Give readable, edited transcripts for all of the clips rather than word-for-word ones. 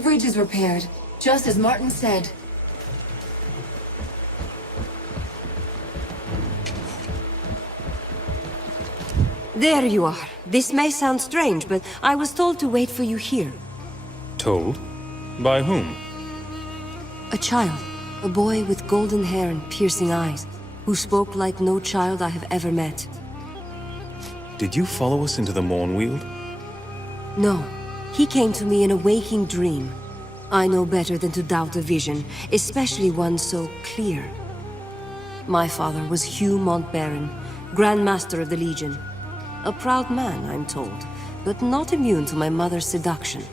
bridge is repaired, just as Martin said. There you are. This may sound strange, but I was told to wait for you here. Told? By whom? A child. A boy with golden hair and piercing eyes, who spoke like no child I have ever met. Did you follow us into the Mornweald? No. He came to me in a waking dream. I know better than to doubt a vision, especially one so clear. My father was Hugh Montbarron, Grand Master of the Legion. A proud man, I'm told, but not immune to my mother's seduction.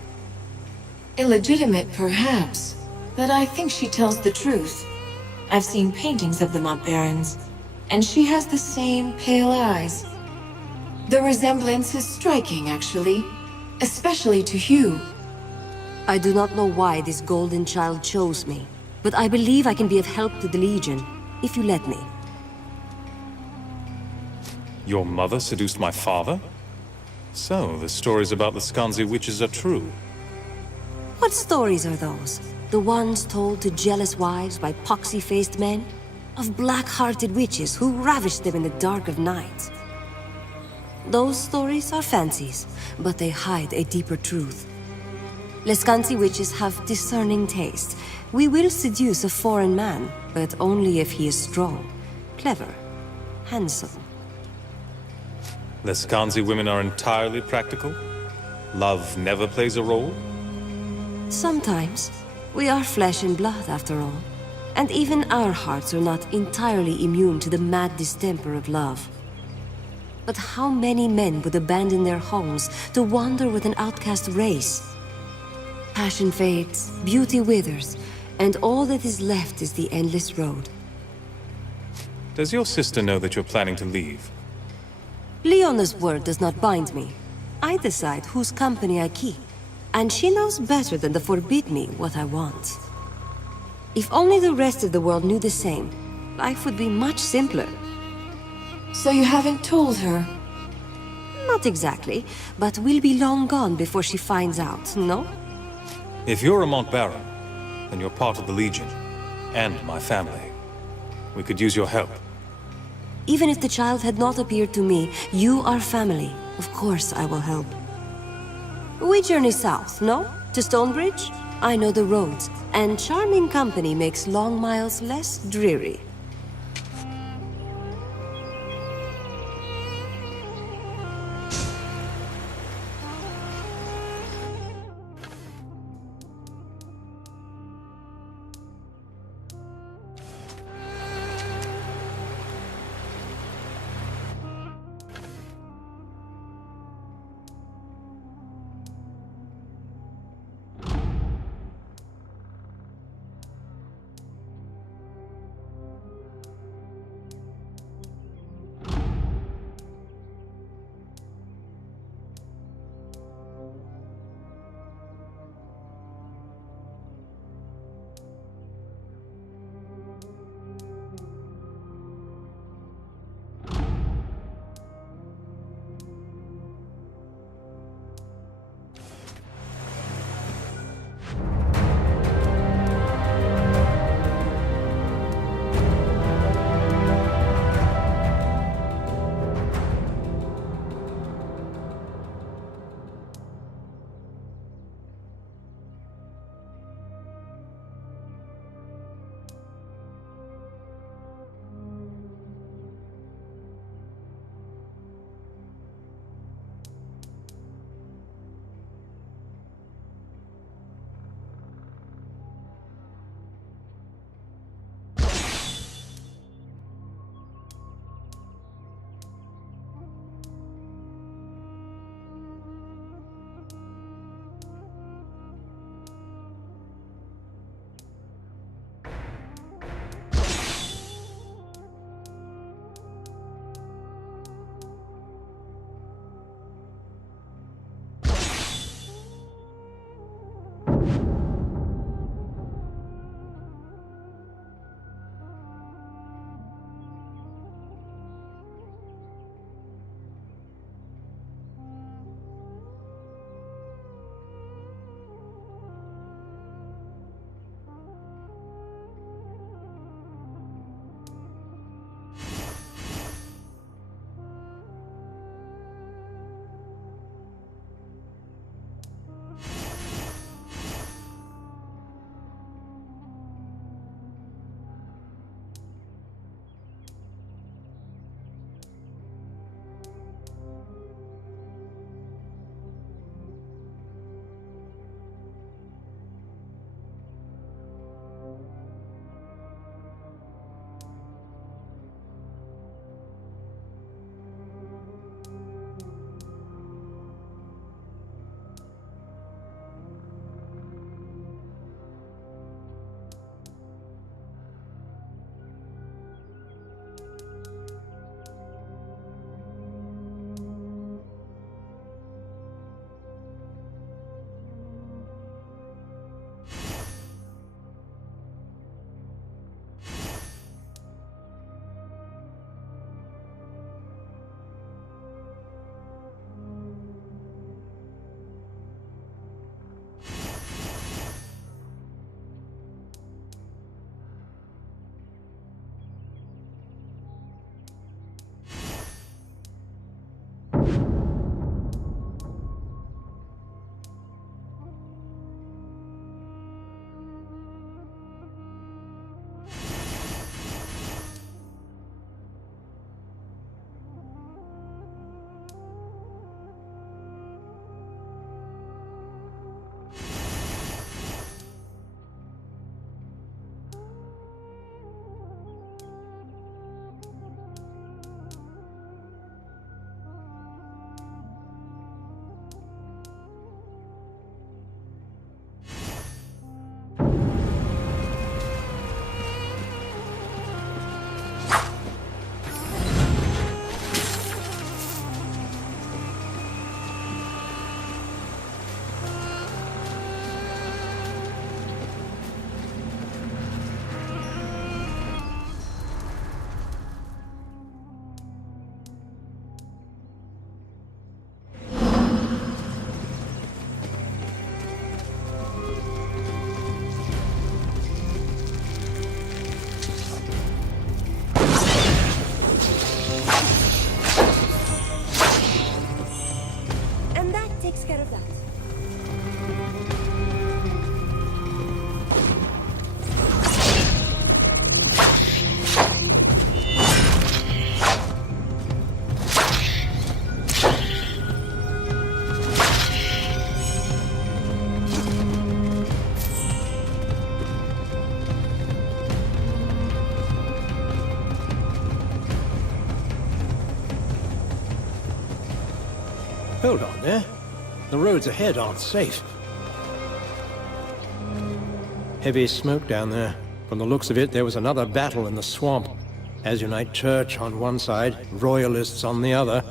Illegitimate, perhaps, but I think she tells the truth. I've seen paintings of the Montbarrons, and she has the same pale eyes. The resemblance is striking, actually, especially to Hugh. I do not know why this golden child chose me, but I believe I can be of help to the Legion, if you let me. Your mother seduced my father? So, the stories about the Skansi witches are true. What stories are those? The ones told to jealous wives by poxy-faced men? Of black-hearted witches who ravished them in the dark of night? Those stories are fancies, but they hide a deeper truth. Leskansi witches have discerning taste. We will seduce a foreign man, but only if he is strong, clever, handsome. The Skansi women are entirely practical? Love never plays a role? Sometimes. We are flesh and blood, after all. And even our hearts are not entirely immune to the mad distemper of love. But how many men would abandon their homes to wander with an outcast race? Passion fades, beauty withers, and all that is left is the endless road. Does your sister know that you're planning to leave? Leona's word does not bind me. I decide whose company I keep, and she knows better than to forbid me what I want. If only the rest of the world knew the same, life would be much simpler. So you haven't told her? Not exactly, but we'll be long gone before she finds out, no? If you're a Montbarron, then you're part of the Legion, and my family. We could use your help. Even if the child had not appeared to me, you are family. Of course I will help. We journey south, no? To Stonebridge? I know the roads, and charming company makes long miles less dreary. Hold on there. The roads ahead aren't safe. Heavy smoke down there. From the looks of it, there was another battle in the swamp. Azunite Church on one side, Royalists on the other.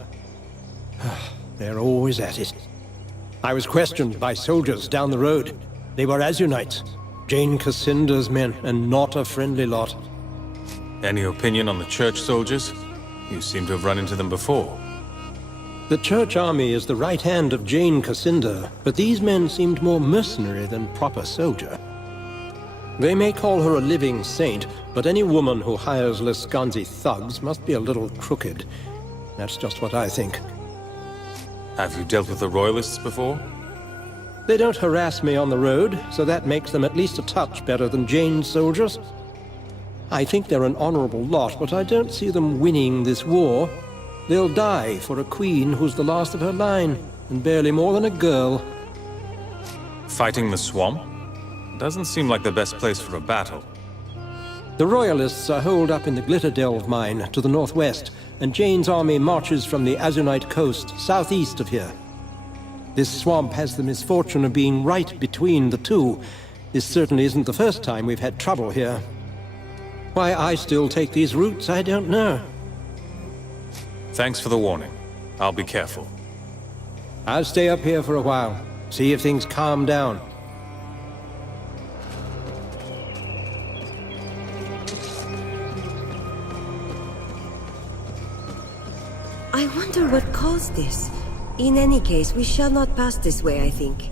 They're always at it. I was questioned by soldiers down the road. They were Azunites, Jane Cassinda's men, and not a friendly lot. Any opinion on the church soldiers? You seem to have run into them before. The Church army is the right hand of Jane Cassinda, but these men seemed more mercenary than proper soldier. They may call her a living saint, but any woman who hires Lescanzi thugs must be a little crooked. That's just what I think. Have you dealt with the Royalists before? They don't harass me on the road, so that makes them at least a touch better than Jane's soldiers. I think they're an honorable lot, but I don't see them winning this war. They'll die for a queen who's the last of her line, and barely more than a girl. Fighting the swamp? Doesn't seem like the best place for a battle. The Royalists are holed up in the Glitterdelve mine to the northwest, and Jane's army marches from the Azunite coast southeast of here. This swamp has the misfortune of being right between the two. This certainly isn't the first time we've had trouble here. Why I still take these routes, I don't know. Thanks for the warning. I'll be careful. I'll stay up here for a while, see if things calm down. I wonder what caused this. In any case, we shall not pass this way, I think.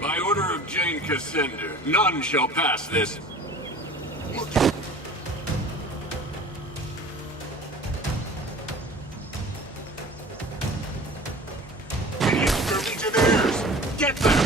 By order of Jane Cassinda, none shall pass this. Legionnaires! Get them!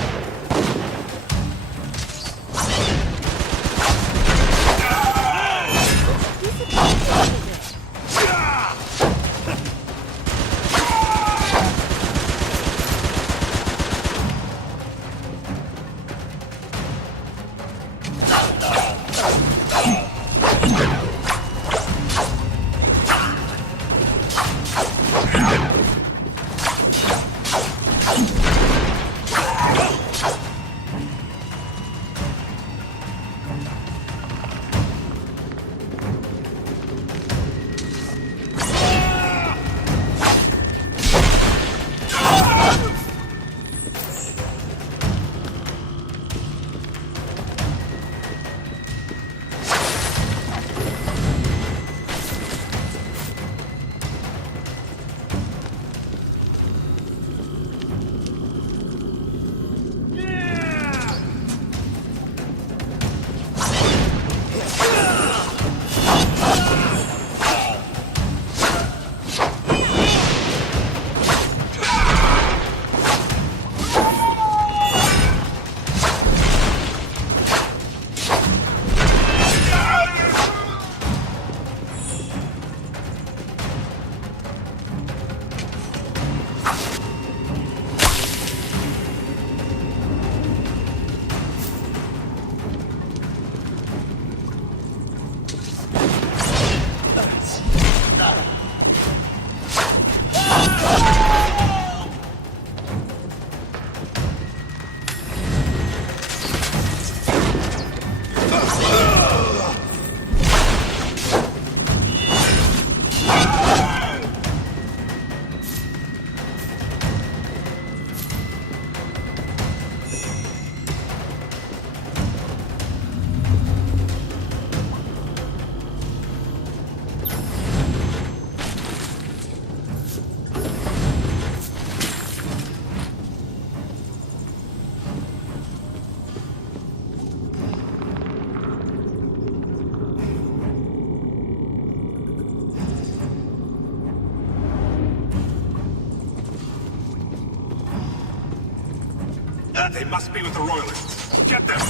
They must be with the Royalists. Get them!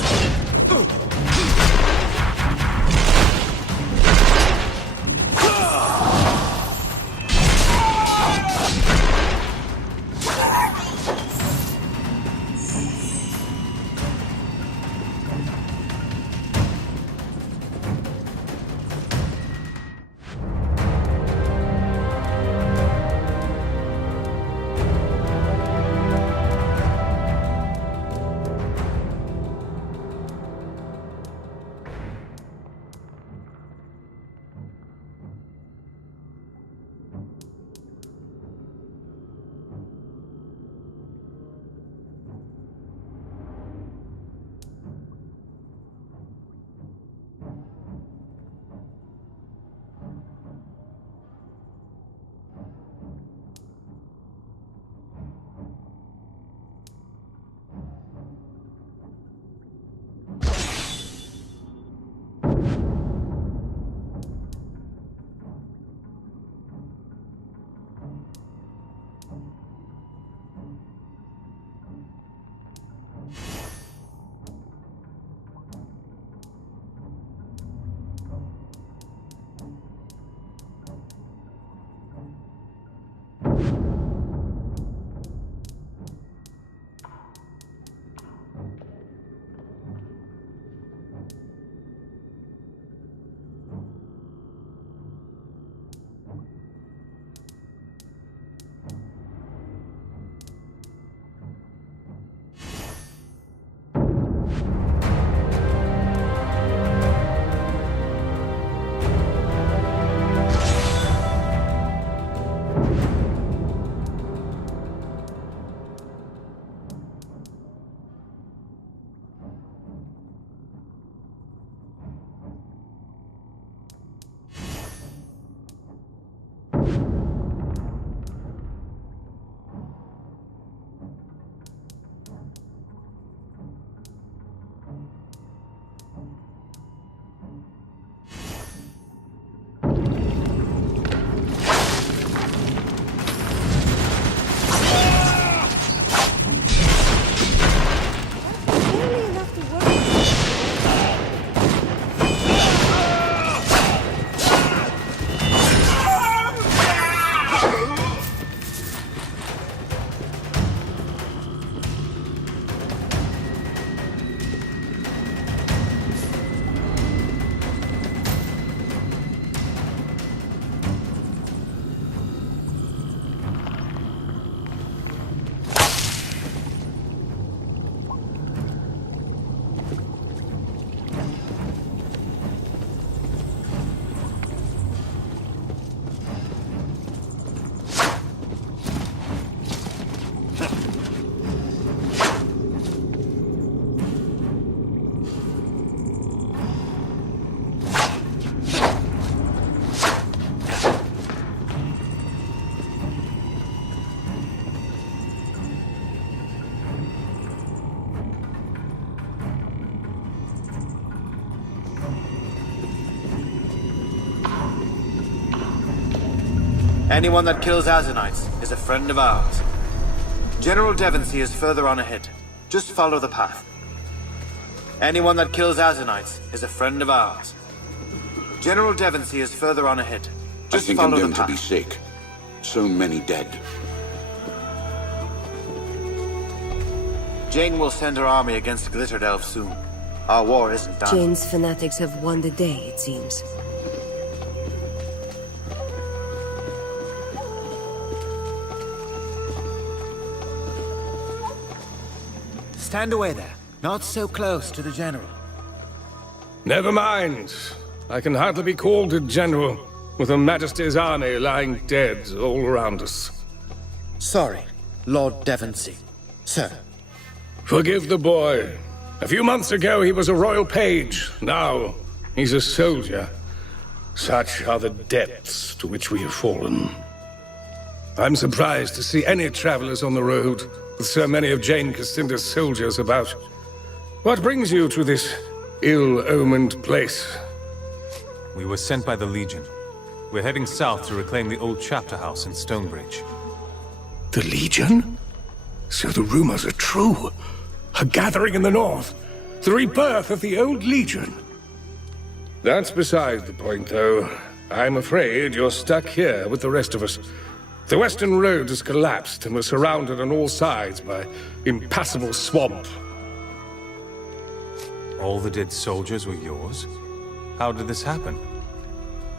Anyone that kills Azanites is a friend of ours. General Devonsey is further on ahead. Just follow the path. Anyone that kills Azanites is a friend of ours. General Devonsey is further on ahead. Just I think I'm follow going the to path. be sick. So many dead. Jane will send her army against Glitterdelve soon. Our war isn't done. Jane's fanatics have won the day, it seems. Stand away there. Not so close to the General. Never mind. I can hardly be called a general, with Her Majesty's army lying dead all around us. Sorry, Lord Devonsey. Sir. Forgive the boy. A few months ago he was a royal page. Now he's a soldier. Such are the depths to which we have fallen. I'm surprised to see any travelers on the road, with so many of Jane Cassinda's soldiers about. What brings you to this ill-omened place? We were sent by the Legion. We're heading south to reclaim the old chapter house in Stonebridge. The Legion? So the rumors are true. A gathering in the north. The rebirth of the old Legion. That's beside the point, though. I'm afraid you're stuck here with the rest of us. The western road has collapsed and we're surrounded on all sides by impassable swamp. All the dead soldiers were yours? How did this happen?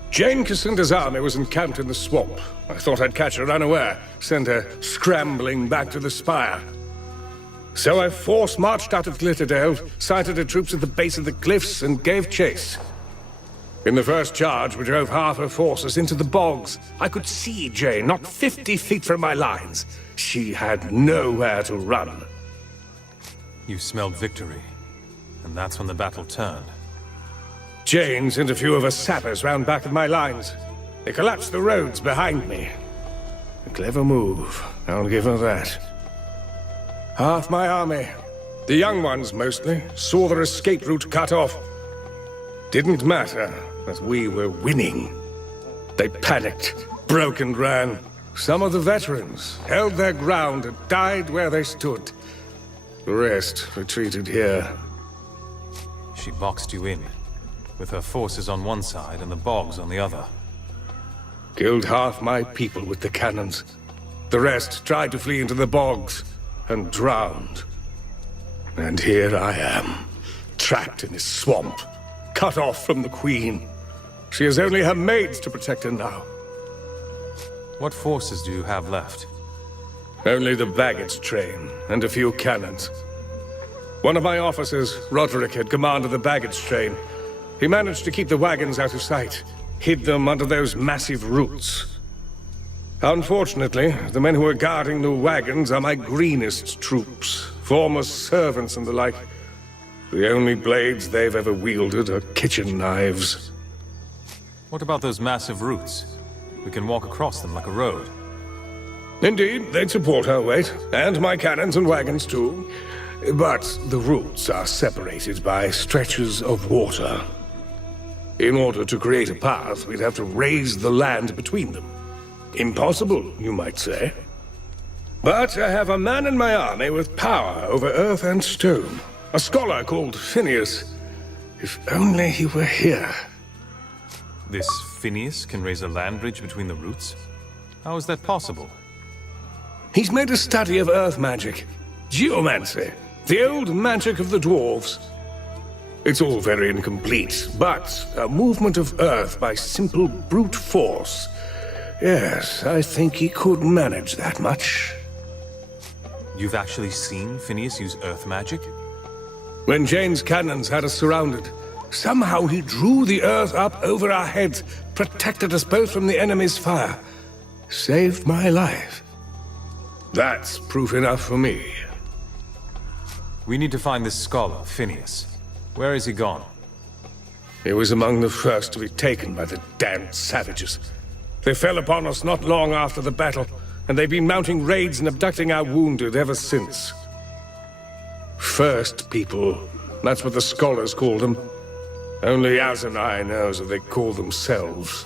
Jane Cassinda's army was encamped in the swamp. I thought I'd catch her unaware, send her scrambling back to the spire. So I force-marched out of Glitterdelve, sighted her troops at the base of the cliffs, and gave chase. In the first charge, we drove half her forces into the bogs. I could see Jane, not 50 feet from my lines. She had nowhere to run. You smelled victory, and that's when the battle turned. Jane sent a few of her sappers round back of my lines. They collapsed the roads behind me. A clever move, I'll give her that. Half my army, the young ones mostly, saw their escape route cut off. Didn't matter that we were winning. They panicked, broke and ran. Some of the veterans held their ground and died where they stood. The rest retreated here. She boxed you in, with her forces on one side and the bogs on the other. Killed half my people with the cannons. The rest tried to flee into the bogs and drowned. And here I am, trapped in this swamp, cut off from the Queen. She has only her maids to protect her now. What forces do you have left? Only the baggage train and a few cannons. One of my officers, Roderick, had command of the baggage train. He managed to keep the wagons out of sight, hid them under those massive roots. Unfortunately, the men who are guarding the wagons are my greenest troops, former servants and the like. The only blades they've ever wielded are kitchen knives. What about those massive roots? We can walk across them like a road. Indeed, they'd support our weight, and my cannons and wagons too. But the roots are separated by stretches of water. In order to create a path, we'd have to raise the land between them. Impossible, you might say. But I have a man in my army with power over earth and stone. A scholar called Phineas. If only he were here. This Phineas can raise a land bridge between the roots? How is that possible? He's made a study of earth magic. Geomancy. The old magic of the dwarves. It's all very incomplete, but a movement of earth by simple brute force. Yes, I think he could manage that much. You've actually seen Phineas use earth magic? When Jane's cannons had us surrounded, somehow he drew the earth up over our heads, protected us both from the enemy's fire. Saved my life. That's proof enough for me. We need to find this scholar, Phineas. Where is he gone? He was among the first to be taken by the damned savages. They fell upon us not long after the battle, and they've been mounting raids and abducting our wounded ever since. First people, that's what the scholars call them. Only Azanai knows what they call themselves.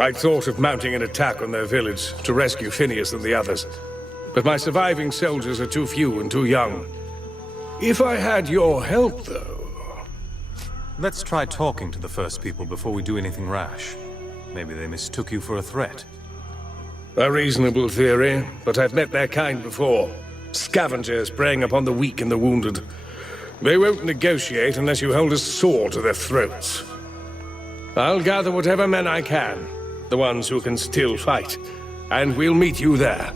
I'd thought of mounting an attack on their village to rescue Phineas and the others, but my surviving soldiers are too few and too young. If I had your help, though... Let's try talking to the first people before we do anything rash. Maybe they mistook you for a threat. A reasonable theory, but I've met their kind before. Scavengers preying upon the weak and the wounded. They won't negotiate unless you hold a sword to their throats. I'll gather whatever men I can, the ones who can still fight, and we'll meet you there.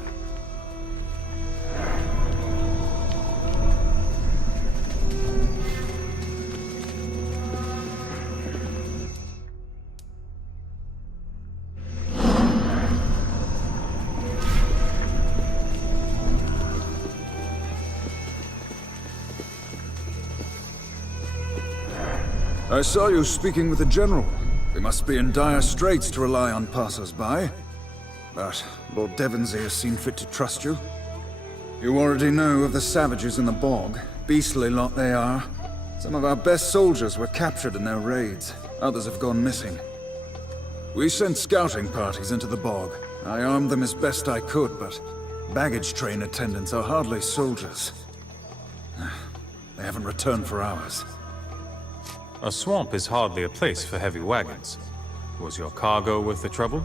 I saw you speaking with the General. We must be in dire straits to rely on passers-by. But Lord Devonsey has seen fit to trust you. You already know of the savages in the bog. Beastly lot they are. Some of our best soldiers were captured in their raids. Others have gone missing. We sent scouting parties into the bog. I armed them as best I could, but baggage train attendants are hardly soldiers. They haven't returned for hours. A swamp is hardly a place for heavy wagons. Was your cargo worth the trouble?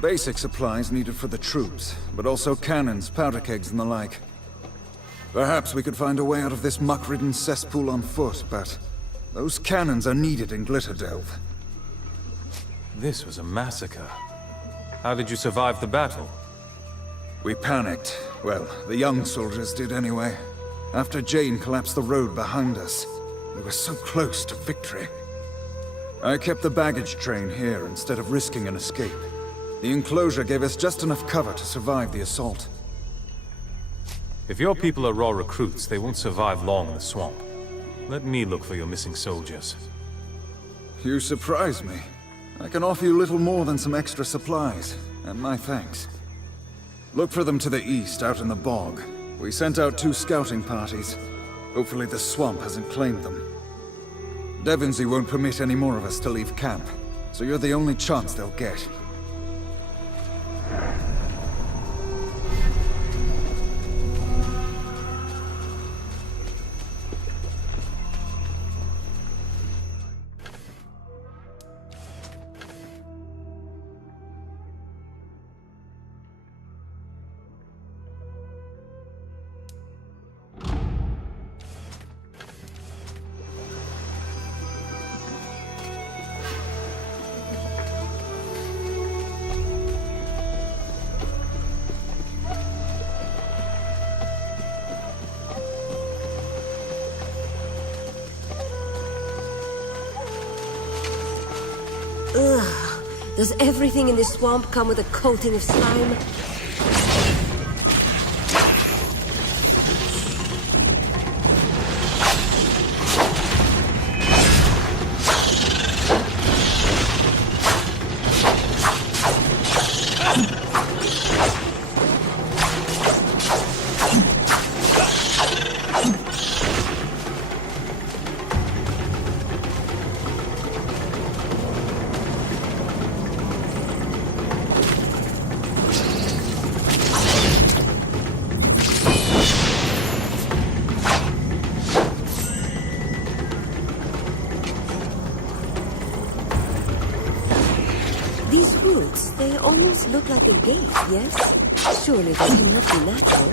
Basic supplies needed for the troops, but also cannons, powder kegs, and the like. Perhaps we could find a way out of this muck-ridden cesspool on foot, but those cannons are needed in Glitterdelve. This was a massacre. How did you survive the battle? We panicked. Well, the young soldiers did anyway. After Jane collapsed the road behind us. We were so close to victory. I kept the baggage train here instead of risking an escape. The enclosure gave us just enough cover to survive the assault. If your people are raw recruits, they won't survive long in the swamp. Let me look for your missing soldiers. You surprise me. I can offer you little more than some extra supplies, and my thanks. Look for them to the east, out in the bog. We sent out 2 scouting parties. Hopefully the swamp hasn't claimed them. Devonsey won't permit any more of us to leave camp, so you're the only chance they'll get. Ugh. Does everything in this swamp come with a coating of slime? These roots, they almost look like a gate, yes? Surely they cannot be natural.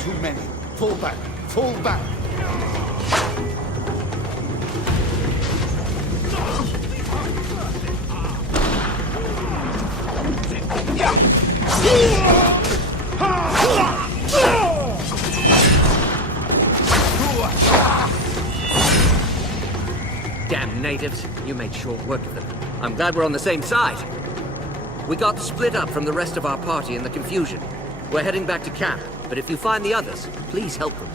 too many. Fall back. Fall back. Damn natives. You made short work of them. I'm glad we're on the same side. We got split up from the rest of our party in the confusion. We're heading back to camp, but if you find the others, please help them.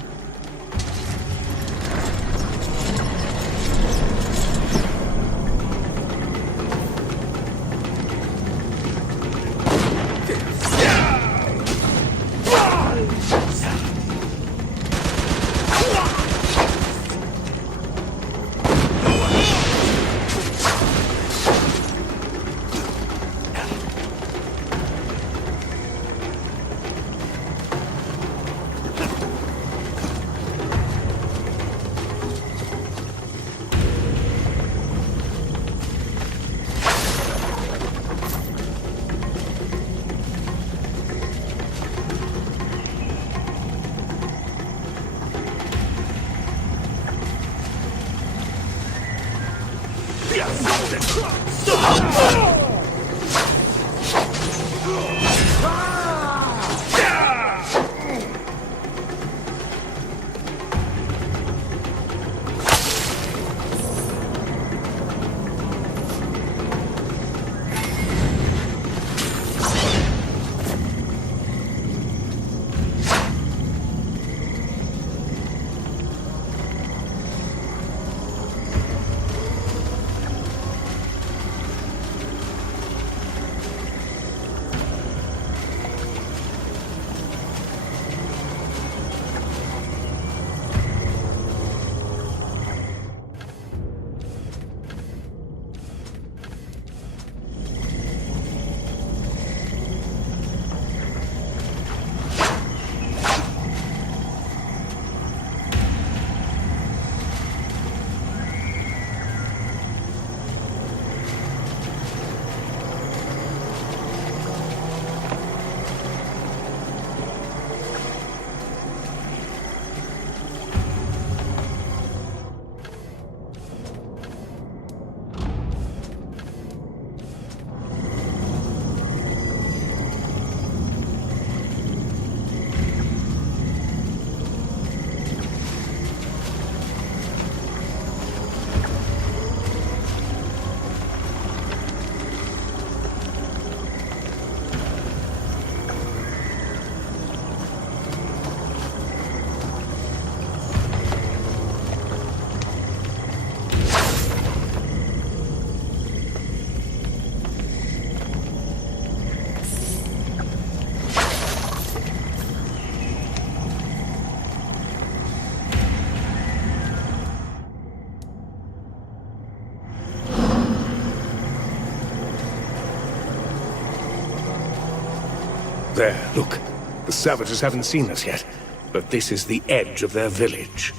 There, look. The savages haven't seen us yet, but this is the edge of their village.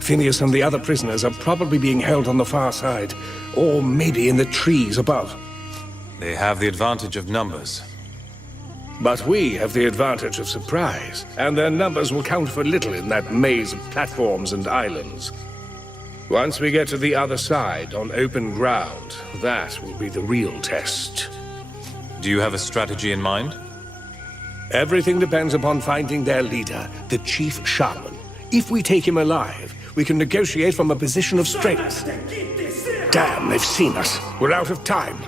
Phineas and the other prisoners are probably being held on the far side, or maybe in the trees above. They have the advantage of numbers. But we have the advantage of surprise, and their numbers will count for little in that maze of platforms and islands. Once we get to the other side, on open ground, that will be the real test. Do you have a strategy in mind? Everything depends upon finding their leader, the Chief Shaman. If we take him alive, we can negotiate from a position of strength. Damn, they've seen us. We're out of time.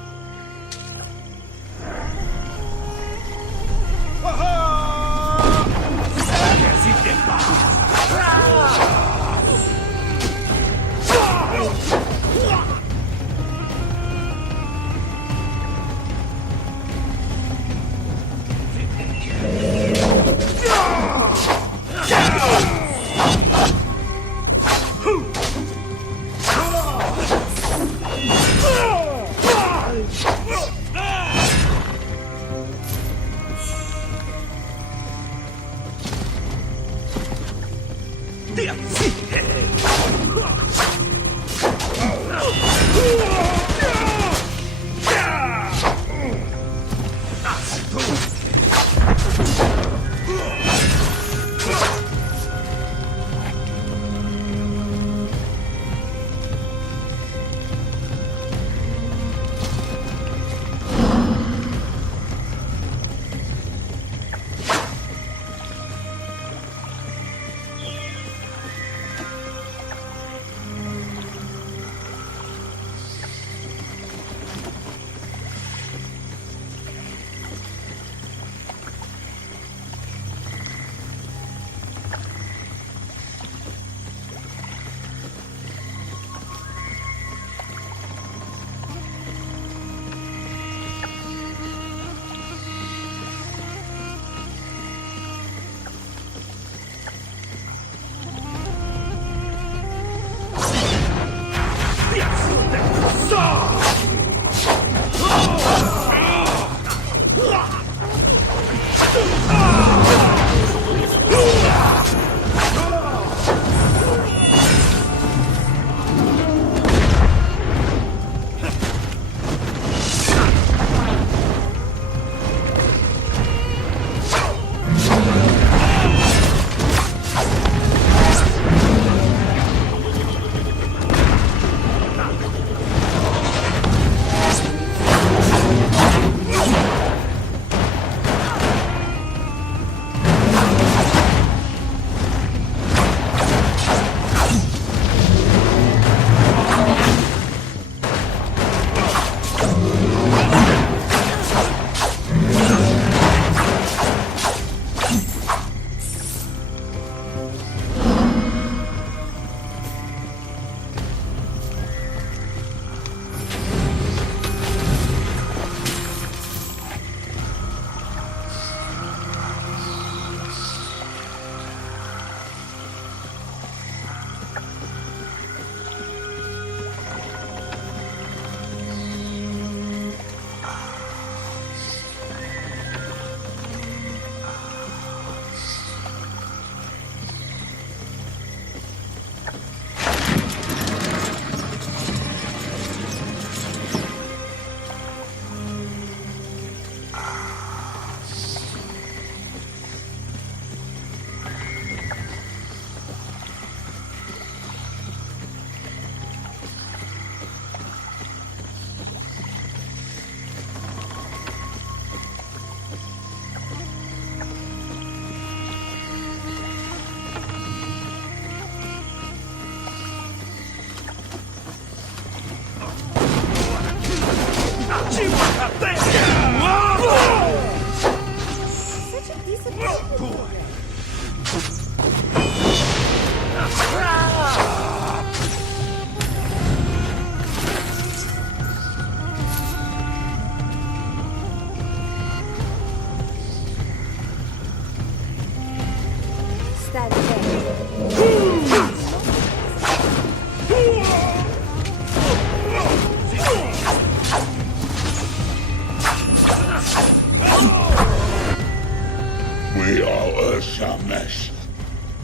Urshamesh.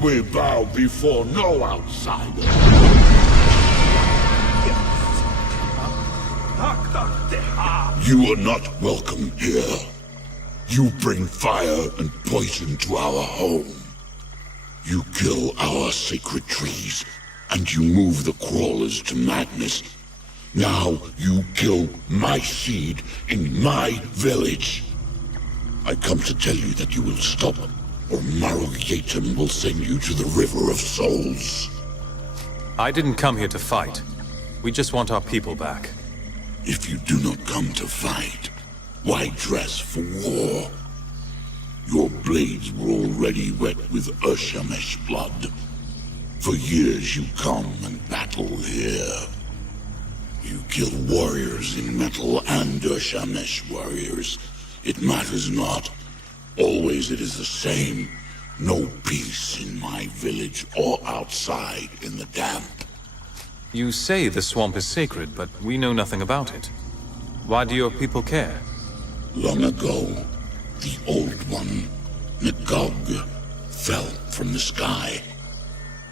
We bow before no outsider. You are not welcome here. You bring fire and poison to our home. You kill our sacred trees, and you move the crawlers to madness. Now you kill my seed in my village. I come to tell you that you will stop, or Maru Yetum will send you to the River of Souls. I didn't come here to fight. We just want our people back. If you do not come to fight, why dress for war? Your blades were already wet with Urshamesh blood. For years you come and battle here. You kill warriors in metal and Urshamesh warriors. It matters not. Always it is the same. No peace in my village or outside in the damp. You say the swamp is sacred, but we know nothing about it. Why do your people care? Long ago, the Old One, Nagog, fell from the sky.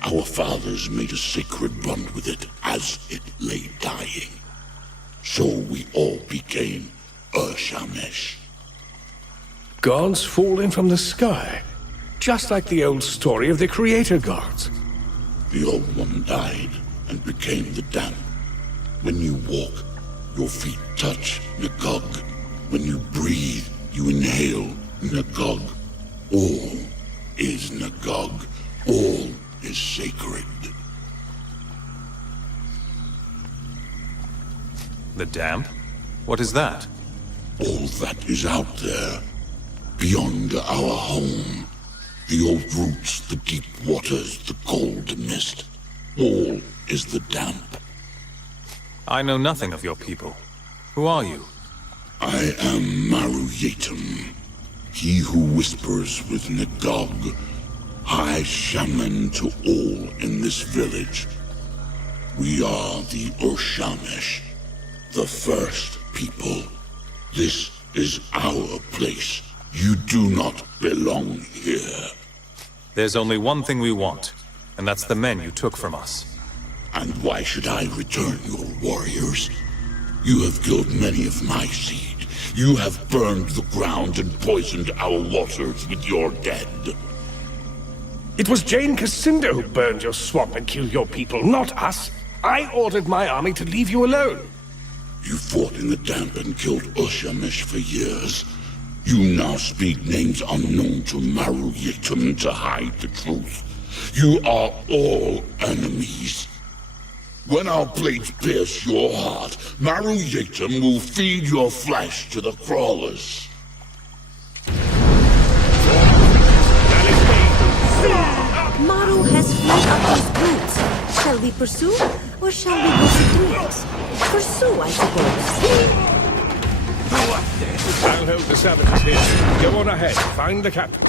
Our fathers made a sacred bond with it as it lay dying. So we all became Urshamesh. Gods falling from the sky. Just like the old story of the creator gods. The Old One died and became the damp. When you walk, your feet touch Nagog. When you breathe, you inhale Nagog. All is Nagog. All is sacred. The damp? What is that? All that is out there, beyond our home. The old roots, the deep waters, the cold mist. All is the damp. I know nothing of your people. Who are you? I am Maru Yetum, he who whispers with Nagog, High Shaman to all in this village. We are the Urshamesh, the first people. This is our place. You do not belong here. There's only one thing we want, and that's the men you took from us. And why should I return your warriors? You have killed many of my seed. You have burned the ground and poisoned our waters with your dead. It was Jane Cassinda who burned your swamp and killed your people, not us. I ordered my army to leave you alone. You fought in the damp and killed Urshamesh for years. You now speak names unknown to Maru Yetum to hide the truth. You are all enemies. When our blades pierce your heart, Maru Yetum will feed your flesh to the crawlers. Maru has fled up his boots. Shall we pursue, or shall we go to it? Pursue, I suppose. I'll hold the savages here. Go on ahead. Find the captain.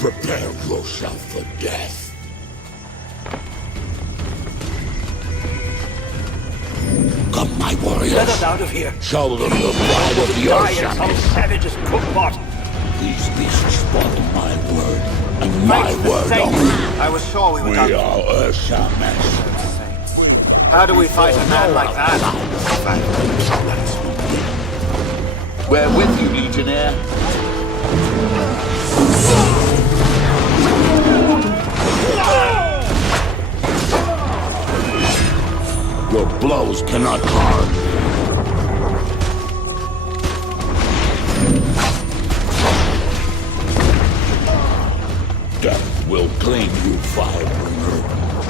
Prepare yourself for death. Come, my warriors. Let us out of here. Show them the pride of the ocean. Some savage's cookpot. These beasts follow my word, and my word only. I was sure we were done. We are Urshamesh. How do we fight a man like that? We're with you, Legionnaire. Your blows cannot harm. Death will claim you, Firebringer,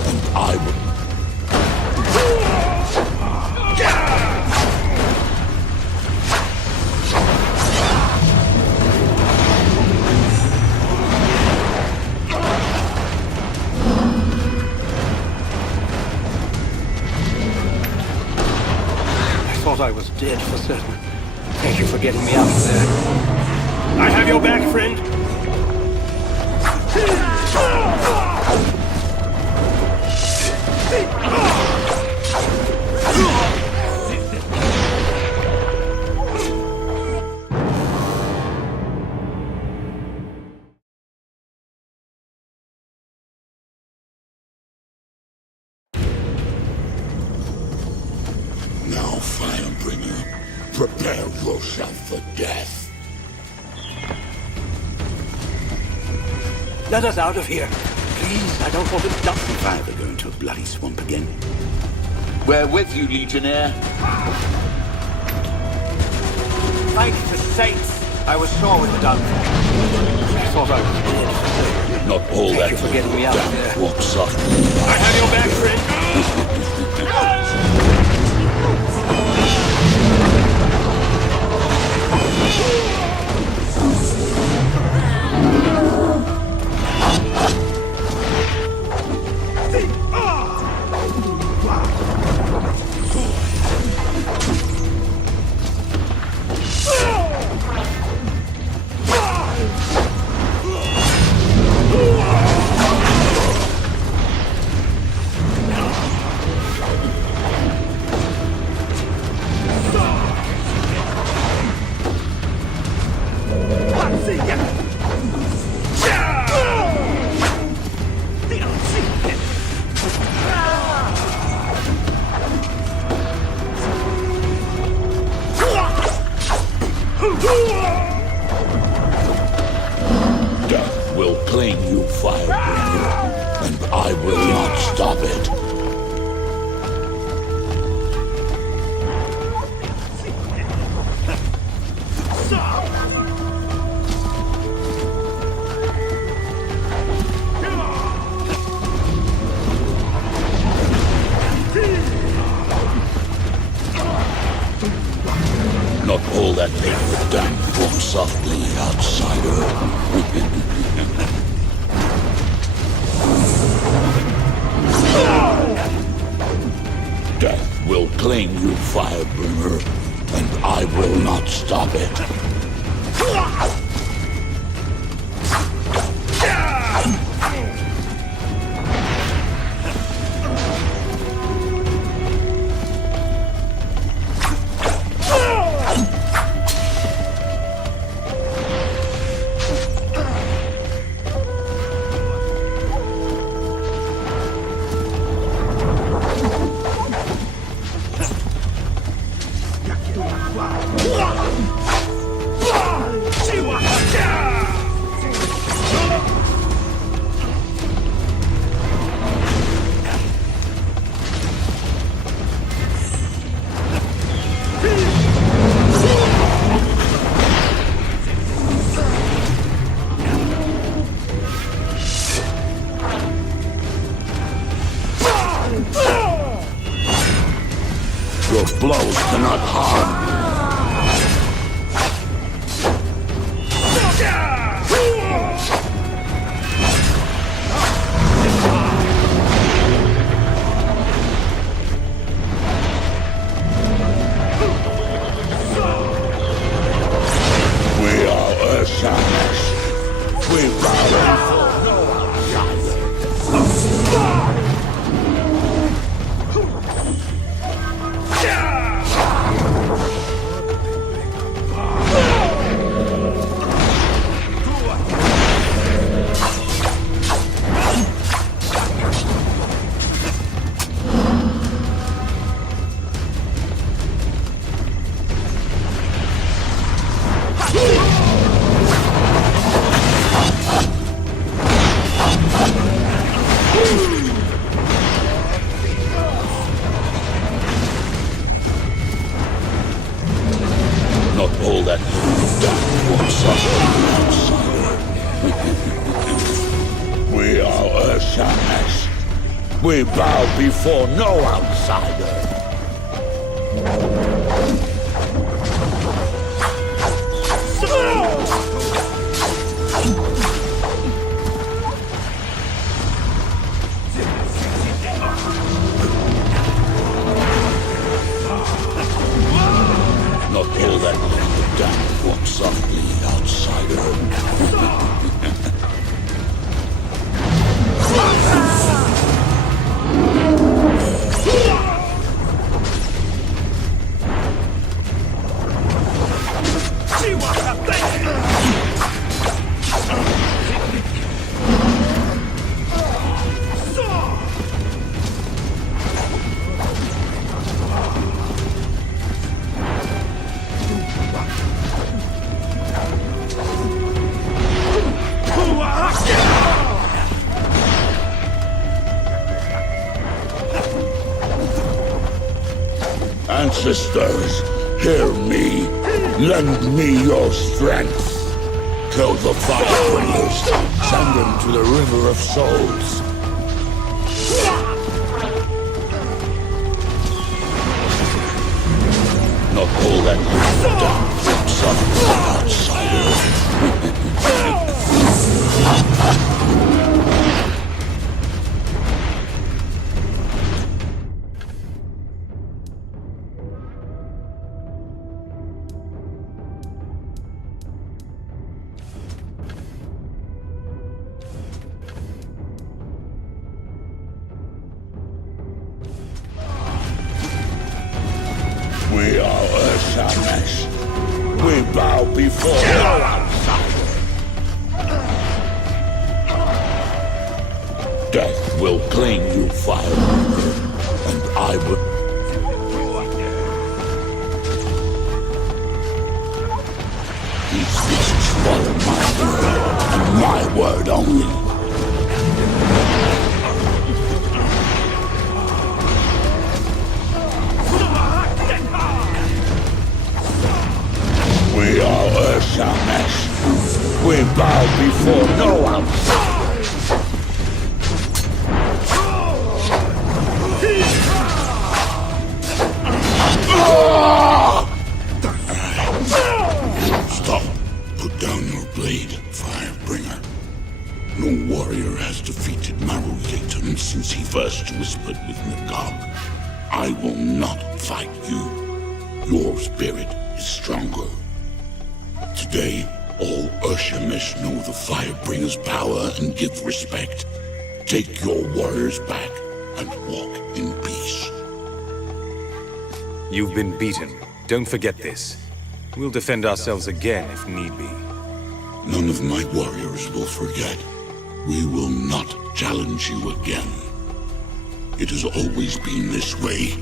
and I will... I was dead for certain. Thank you for getting me out of there. I have your back, friend. Now, Firebringer, prepare yourself for death. Let us out of here. Please, I don't want to die. If I ever go into a bloody swamp again. We're with you, Legionnaire. Thank the saints. I was sure we were done. I thought I was dead. Not all Thank that you for getting me out of there. Walk softly. I have your back, friend. Death will claim you, Firebringer, and I will not stop it. Damn walk softly, outsider. Death will claim you, Firebringer, and I will not stop it. Your blows cannot harm me. We are Urshamas. We bow for no outsider. Not all that damn walks outsider. We are Urshamas. We bow before no outsider. Not all that damn walk softly, outsider. Ancestors, hear me. Lend me your strength. Kill the Firebringers. Send them to the River of Souls. Not all that damn son outsider. We are Urshamas. We bow before no outsider. Death will claim you, Firebringer, and I will... These beasts follow my word, and my word only. We are Urshamas. We bow before no outsider. defeated Maru-Yetum since he first whispered with Nagog. I will not fight you. Your spirit is stronger. Today, all Urshamesh know the Firebringer's power and give respect. Take your warriors back and walk in peace. You've been beaten. Don't forget this. We'll defend ourselves again if need be. None of my warriors will forget. We will not challenge you again. It has always been this way.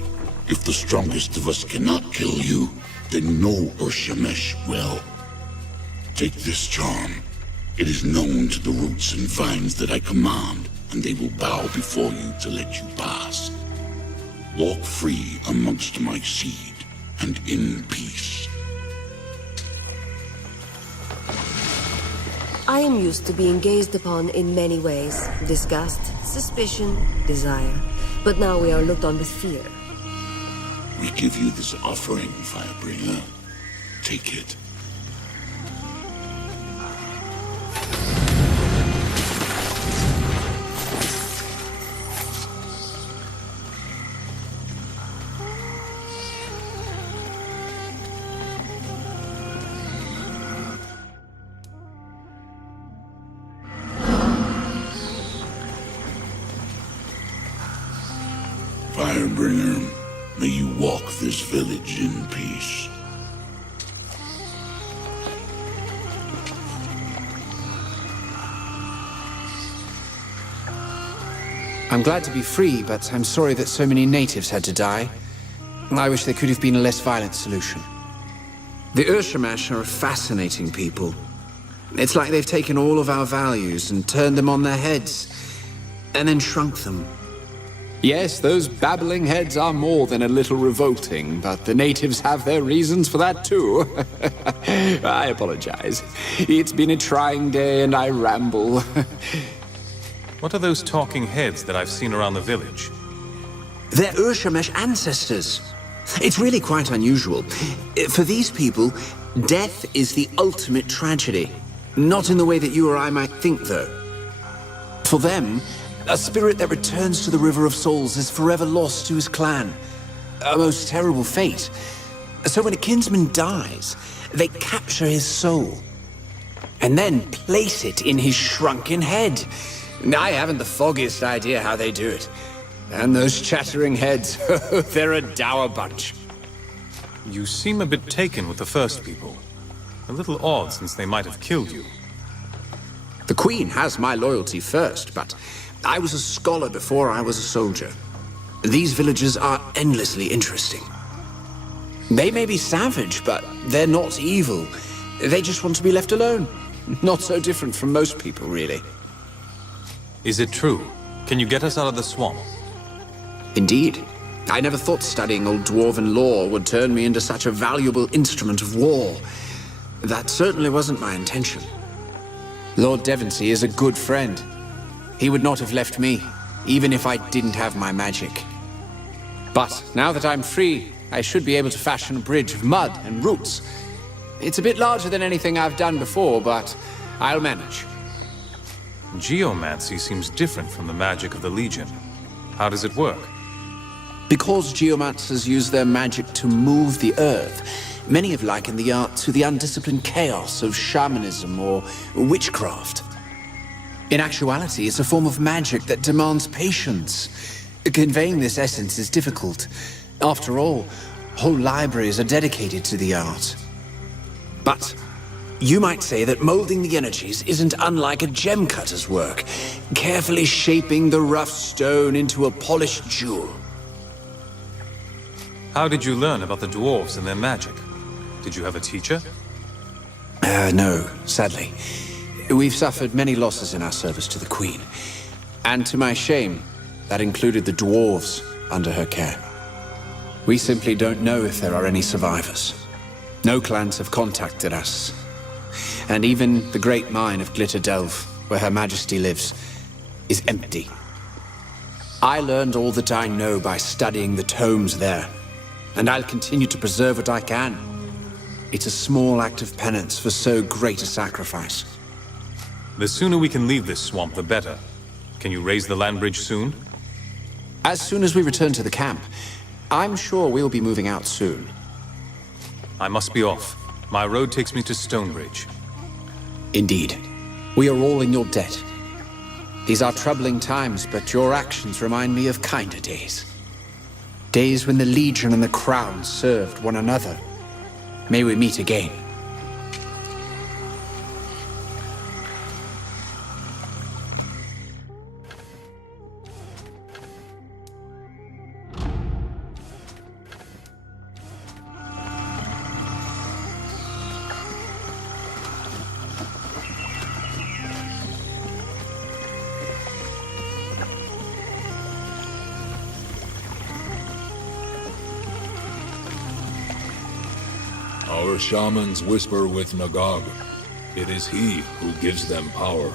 If the strongest of us cannot kill you, then no Urshamesh will. Take this charm. It is known to the roots and vines that I command, and they will bow before you to let you pass. Walk free amongst my seed, and in peace. I am used to being gazed upon in many ways. Disgust, suspicion, desire. But now we are looked on with fear. We give you this offering, Firebringer. Take it. Firebringer, may you walk this village in peace. I'm glad to be free, but I'm sorry that so many natives had to die. I wish there could have been a less violent solution. The Urshamesh are a fascinating people. It's like they've taken all of our values and turned them on their heads, and then shrunk them. Yes, those babbling heads are more than a little revolting, but the natives have their reasons for that too. I apologize. It's been a trying day and I ramble. What are those talking heads that I've seen around the village? They're Urshamesh ancestors. It's really quite unusual. For these people, death is the ultimate tragedy. Not in the way that you or I might think, though. For them, a spirit that returns to the River of Souls is forever lost to his clan. A most terrible fate. So when a kinsman dies, they capture his soul, and then place it in his shrunken head. I haven't the foggiest idea how they do it. And those chattering heads, they're a dour bunch. You seem a bit taken with the first people. A little odd since they might have killed you. The Queen has my loyalty first, but I was a scholar before I was a soldier. These villagers are endlessly interesting. They may be savage, but they're not evil. They just want to be left alone. Not so different from most people, really. Is it true? Can you get us out of the swamp? Indeed. I never thought studying old dwarven lore would turn me into such a valuable instrument of war. That certainly wasn't my intention. Lord Devonsey is a good friend. He would not have left me, even if I didn't have my magic. But now that I'm free, I should be able to fashion a bridge of mud and roots. It's a bit larger than anything I've done before, but I'll manage. Geomancy seems different from the magic of the Legion. How does it work? Because geomancers use their magic to move the earth, many have likened the art to the undisciplined chaos of shamanism or witchcraft. In actuality, it's a form of magic that demands patience. Conveying this essence is difficult. After all, whole libraries are dedicated to the art. But you might say that molding the energies isn't unlike a gem cutter's work, carefully shaping the rough stone into a polished jewel. How did you learn about the dwarves and their magic? Did you have a teacher? No, sadly. We've suffered many losses in our service to the Queen. And to my shame, that included the dwarves under her care. We simply don't know if there are any survivors. No clans have contacted us. And even the great mine of Glitter Delve, where Her Majesty lives, is empty. I learned all that I know by studying the tomes there, and I'll continue to preserve what I can. It's a small act of penance for so great a sacrifice. The sooner we can leave this swamp, the better. Can you raise the land bridge soon? As soon as we return to the camp, I'm sure we'll be moving out soon. I must be off. My road takes me to Stonebridge. Indeed. We are all in your debt. These are troubling times, but your actions remind me of kinder days. Days when the Legion and the Crown served one another. May we meet again. Our shamans whisper with Nagab. It is he who gives them power.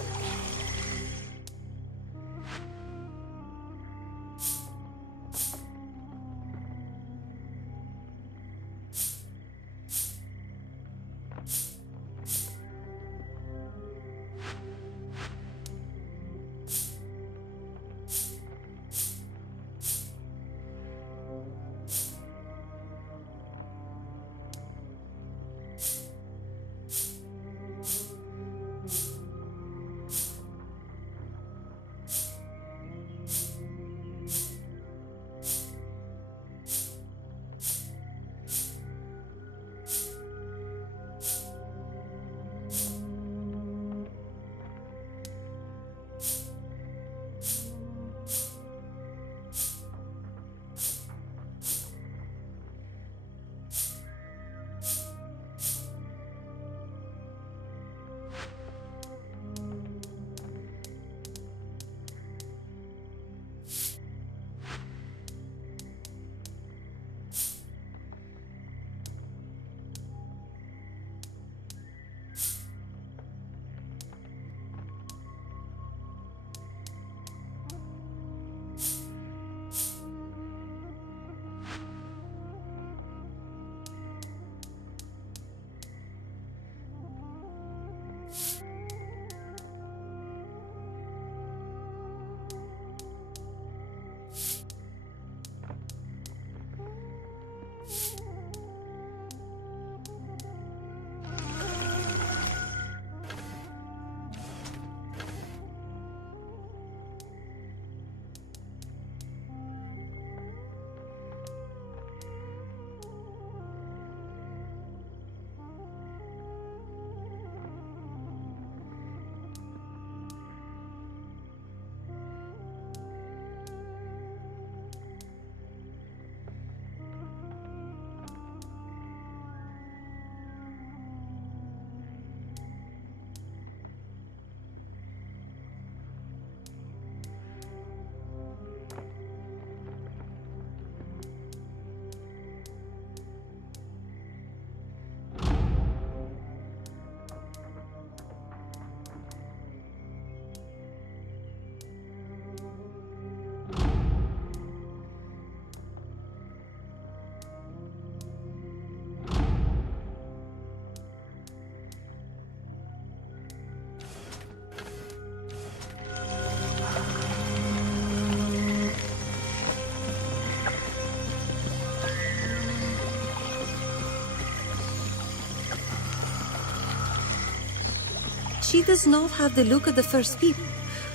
She does not have the look of the First People.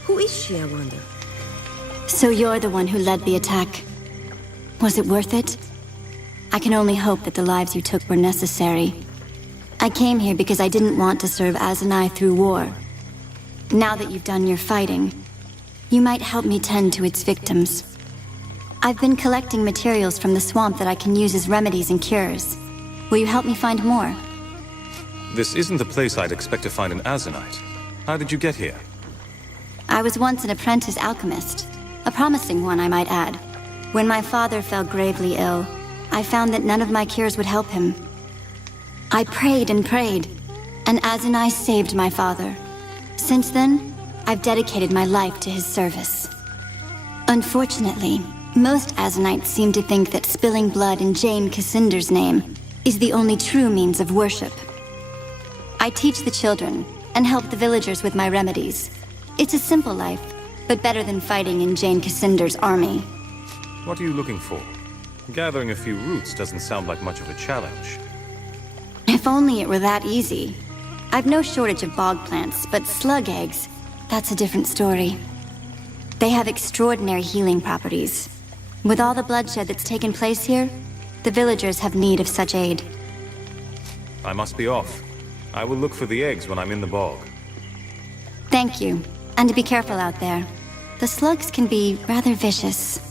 Who is she, I wonder? So you're the one who led the attack. Was it worth it? I can only hope that the lives you took were necessary. I came here because I didn't want to serve Azanai through war. Now that you've done your fighting, you might help me tend to its victims. I've been collecting materials from the swamp that I can use as remedies and cures. Will you help me find more? This isn't the place I'd expect to find an Azanite. How did you get here? I was once an apprentice alchemist. A promising one, I might add. When my father fell gravely ill, I found that none of my cures would help him. I prayed and prayed, and Azanai saved my father. Since then, I've dedicated my life to his service. Unfortunately, most Azanites seem to think that spilling blood in Jane Cassinder's name is the only true means of worship. I teach the children and help the villagers with my remedies. It's a simple life, but better than fighting in Jane Cassinder's army. What are you looking for? Gathering a few roots doesn't sound like much of a challenge. If only it were that easy. I've no shortage of bog plants, but slug eggs, that's a different story. They have extraordinary healing properties. With all the bloodshed that's taken place here, the villagers have need of such aid. I must be off. I will look for the eggs when I'm in the bog. Thank you. And be careful out there. The slugs can be rather vicious.